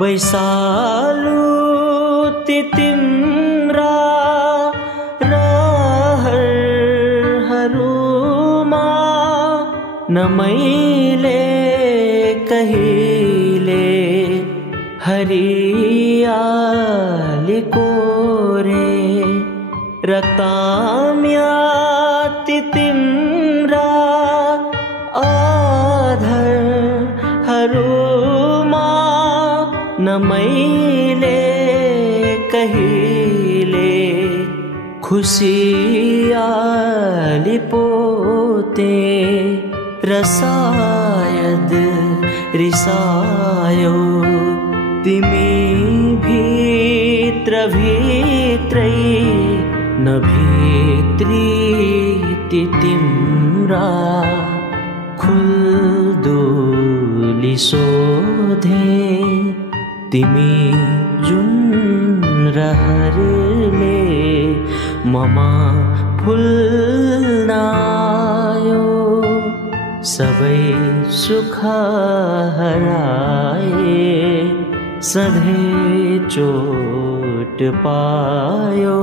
बैसालु ती तिम्रा रहरहरूमा न मैले कहिले हरियाली कोरे रक्ताम्या ती तिम्रा आधारहरूमा न मैले कहिले खुसियाली पोते र सायद रिसायो तिमी भित्र भित्रै नभित्री ती तिम्रा खुल्दुली सोधे तिमी जुन रहरले ममा फुल्नायो सबै सुख हराए सधैँ चोट पायो।